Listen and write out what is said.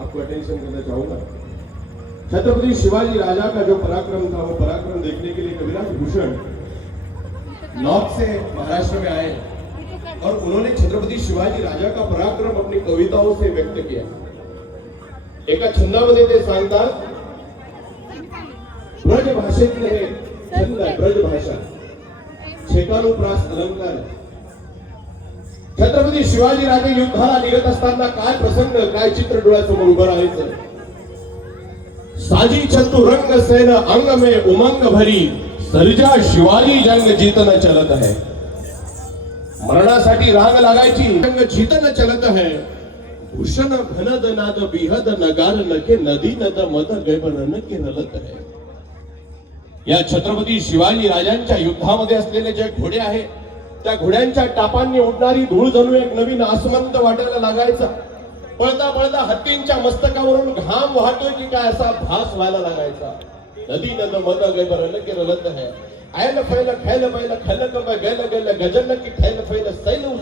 आपको अटेंशन करना चाहूंगा। छत्रपति शिवाजी राजा का जो पराक्रम था वो पराक्रम देखने के लिए कविराज भूषण नॉर्थ से महाराष्ट्र में आए और उन्होंने छत्रपति शिवाजी राजा का पराक्रम अपनी कविताओं से व्यक्त किया। एका छंदामध्ये ते सांगतात, ब्रज भाषेतले हे छंद आहे, ब्रज भाषा शेकानुप्रास अलंकार। छत्रपती शिवाजी राजे युद्धाला निघत असताना काय प्रसंग, काय चित्र डोळ्यासमोर उभं राहायचं। साजी चतुरंग सेन अंग में उमंग भरी, सर्जा शिवाजी जंग जीतन चलत है। मरणासाठी रांग लागायची, जंग जीतन चलत है। भूषण भनद नाद बिहद नगार नके, नदी नद मद गैबन के नलत है। या छत्रपती शिवाजी राजांच्या युद्धामध्ये असलेले जे घोडे आहेत, त्या घोड्यांच्या टापांनी उडणारी धूळ जणू एक नवीन आसमंत वाटायला लागायचा। पळता पळता हत्तींच्या मस्तकावरून घाम वाहतोय की काय असा भास व्हायला लागायचा। नदी नद मद गैबन के नलत है। आयल फैल खैल बैल खलक गैल गैल गजल की खैल